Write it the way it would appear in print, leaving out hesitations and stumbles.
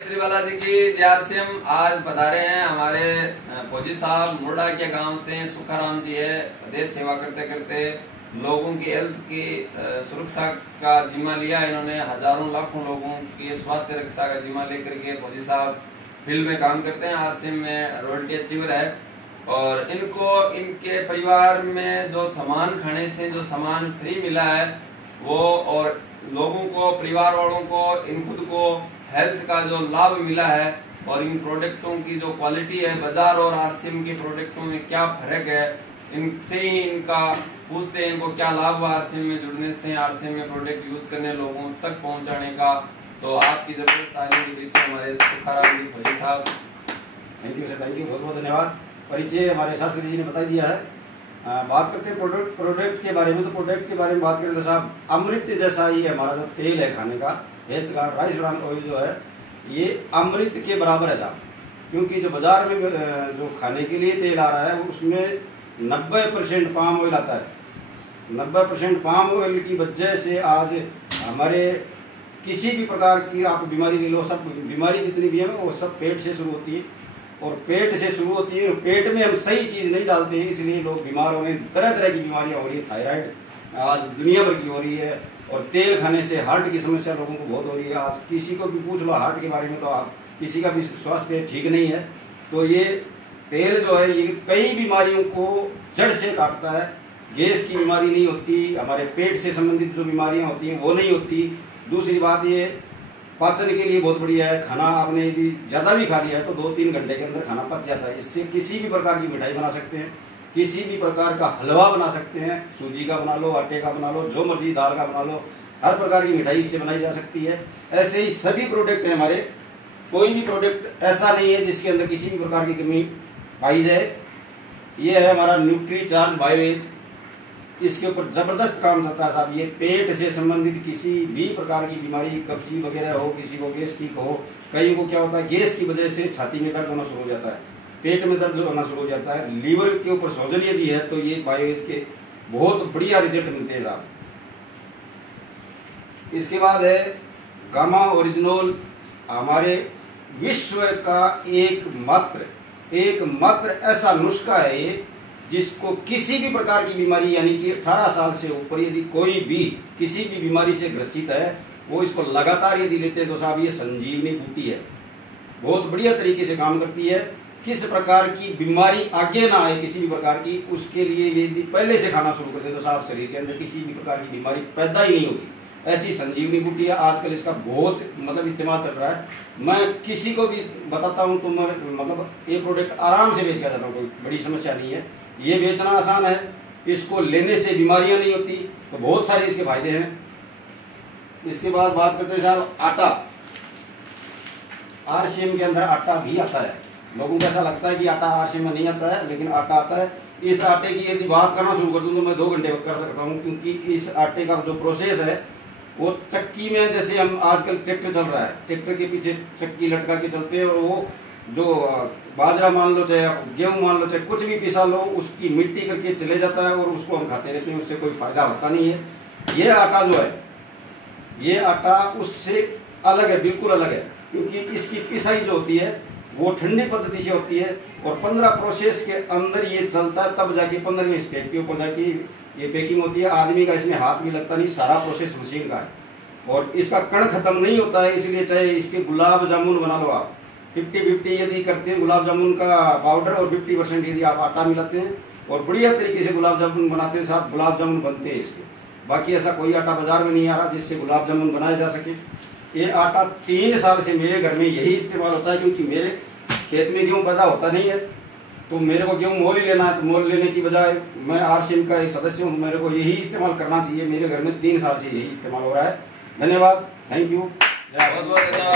श्री बालाजी की जय। से हम आज बता रहे हैं हमारे फौजी साहब मुर्डा के गांव से सुखाराम जी है। देश सेवा करते करते लोगों की हेल्थ की सुरक्षा का जिम्मा लिया। इन्होंने हजारों लाखों लोगों की स्वास्थ्य रक्षा का जिम्मा लेकर के फौजी साहब फील्ड में काम करते हैं। आरसीएम में रॉयल्टी अचीवर है और इनको इनके परिवार में जो सामान खाने से जो सामान फ्री मिला है वो, और लोगों को, परिवार वालों को, इन खुद को हेल्थ का जो लाभ मिला है और इन प्रोडक्टों की जो क्वालिटी है बाजार और आरसीएम के प्रोडक्टों में क्या फर्क है, इनसे ही इनका पूछते हैं इनको क्या लाभ हुआ आरसीएम में जुड़ने से, आरसीएम में प्रोडक्ट यूज करने लोगों तक पहुंचाने का। तो आपकी जबरदस्त तालीम के बीच हमारे सुखाराम जी फौजी साहब। Thank you sir, thank you, बहुत बहुत धन्यवाद। परिचय हमारे शास्त्री जी ने बता दिया है। बात करते हैं प्रोडक्ट के बारे में। तो प्रोडक्ट के बारे में बात करें तो साहब अमृत जैसा ही है हमारा जो तेल है खाने का, हेल्थ का राइस ब्रान ऑयल जो है ये अमृत के बराबर है साहब। क्योंकि जो बाजार में जो खाने के लिए तेल आ रहा है उसमें 90% पाम ऑयल आता है। 90% पाम ऑयल की वजह से आज हमारे किसी भी प्रकार की आप बीमारी ले लो, सब बीमारी जितनी भी है वो सब पेट से शुरू होती है और पेट से शुरू होती है। पेट में हम सही चीज़ नहीं डालते हैं, इसलिए लोग बीमार हो रहे हैं। तरह तरह की बीमारियां हो रही है, थायराइड आज दुनिया भर की हो रही है और तेल खाने से हार्ट की समस्या लोगों को बहुत हो रही है। आज किसी को भी पूछ लो हार्ट के बारे में तो आप किसी का भी स्वास्थ्य ठीक नहीं है। तो ये तेल जो है ये कई बीमारियों को जड़ से काटता है। गैस की बीमारी नहीं होती, हमारे पेट से संबंधित जो बीमारियां होती हैं वो नहीं होती। दूसरी बात ये पाचन के लिए बहुत बढ़िया है। खाना आपने यदि ज़्यादा भी खा लिया है तो 2-3 घंटे के अंदर खाना पच जाता है। इससे किसी भी प्रकार की मिठाई बना सकते हैं, किसी भी प्रकार का हलवा बना सकते हैं, सूजी का बना लो, आटे का बना लो, जो मर्जी दाल का बना लो, हर प्रकार की मिठाई इससे बनाई जा सकती है। ऐसे ही सभी प्रोडक्ट हैं हमारे, कोई भी प्रोडक्ट ऐसा नहीं है जिसके अंदर किसी भी प्रकार की कमी पाई जाए। ये है हमारा न्यूट्री चार्ज बायोएज, इसके ऊपर जबरदस्त काम चलता है साहब। ये पेट से संबंधित किसी भी प्रकार की बीमारी, कब्जी वगैरह हो, किसी को गैस्ट्रिक हो, कई को क्या होता है गैस की वजह से छाती में दर्द होना शुरू हो जाता है, पेट में दर्द होना शुरू हो जाता है, लीवर के ऊपर सोजन यदि है तो ये बायोएज के बहुत बढ़िया रिजल्ट मिलते हैं साहब। इसके बाद है गामा ओरिजिनल, हमारे विश्व का एकमात्र ऐसा नुस्खा है ये जिसको किसी भी प्रकार की बीमारी यानी कि 18 साल से ऊपर यदि कोई भी किसी भी बीमारी से ग्रसित है वो इसको लगातार यदि लेते हैं तो साहब ये संजीवनी बूटी है, बहुत बढ़िया तरीके से काम करती है। किस प्रकार की बीमारी आगे ना आए किसी भी प्रकार की, उसके लिए यदि पहले से खाना शुरू कर दे तो साहब शरीर के अंदर किसी भी प्रकार की बीमारी पैदा ही नहीं होगी। ऐसी संजीवनी बूटी है। आजकल इसका बहुत इस्तेमाल चल रहा है। मैं किसी को भी बताता हूँ तो मैं ये प्रोडक्ट आराम से बेच कर जाता हूँ, कोई बड़ी समस्या नहीं है। ये बेचना आसान है, इसको लेने से बीमारियां नहीं होती, तो बहुत सारे इसके फायदे हैं। इसके बाद बात करते हैं साहब आटा। आरसीएम के अंदर आटा भी आता है। लोगों को ऐसा लगता है कि आटा आरसीएम में नहीं आता है, लेकिन आटा आता है। इस आटे की यदि बात करना शुरू कर दूं तो मैं 2 घंटे कर सकता हूं, क्योंकि इस आटे का जो प्रोसेस है वो चक्की में, जैसे हम आजकल ट्रैक्टर चल रहा है, ट्रैक्टर के पीछे चक्की लटका के चलते हैं और वो जो बाजरा मान लो चाहे गेहूं मान लो चाहे कुछ भी पिसा लो उसकी मिट्टी करके चले जाता है और उसको हम खाते रहते हैं, उससे कोई फायदा होता नहीं है। ये आटा जो है ये आटा उससे अलग है, बिल्कुल अलग है, क्योंकि इसकी पिसाई जो होती है वो ठंडी पद्धति से होती है और 15 प्रोसेस के अंदर ये चलता है, तब जाके 15वें स्टेप के ऊपर जाके ये पैकिंग होती है। आदमी का इसमें हाथ भी लगता नहीं, सारा प्रोसेस मशीन का है और इसका कण खत्म नहीं होता है। इसलिए चाहे इसके गुलाब जामुन बना लो आप, 50-50 यदि करते हैं गुलाब जामुन का पाउडर और 50% यदि आप आटा मिलाते हैं और बढ़िया तरीके से गुलाब जामुन बनाते हैं, साथ गुलाब जामुन बनते हैं इसके। बाकी ऐसा कोई आटा बाजार में नहीं आ रहा जिससे गुलाब जामुन बनाया जा सके। ये आटा 3 साल से मेरे घर में यही इस्तेमाल होता है, क्योंकि मेरे खेत में गेहूँ पैदा होता नहीं है तो मेरे को गेहूँ मोल ही लेना है। तो मोल लेने की बजाय मैं आरसीएम का एक सदस्य हूँ, मेरे को यही इस्तेमाल करना चाहिए। मेरे घर में 3 साल से यही इस्तेमाल हो रहा है। धन्यवाद, थैंक यू। बहुत बहुत धन्यवाद।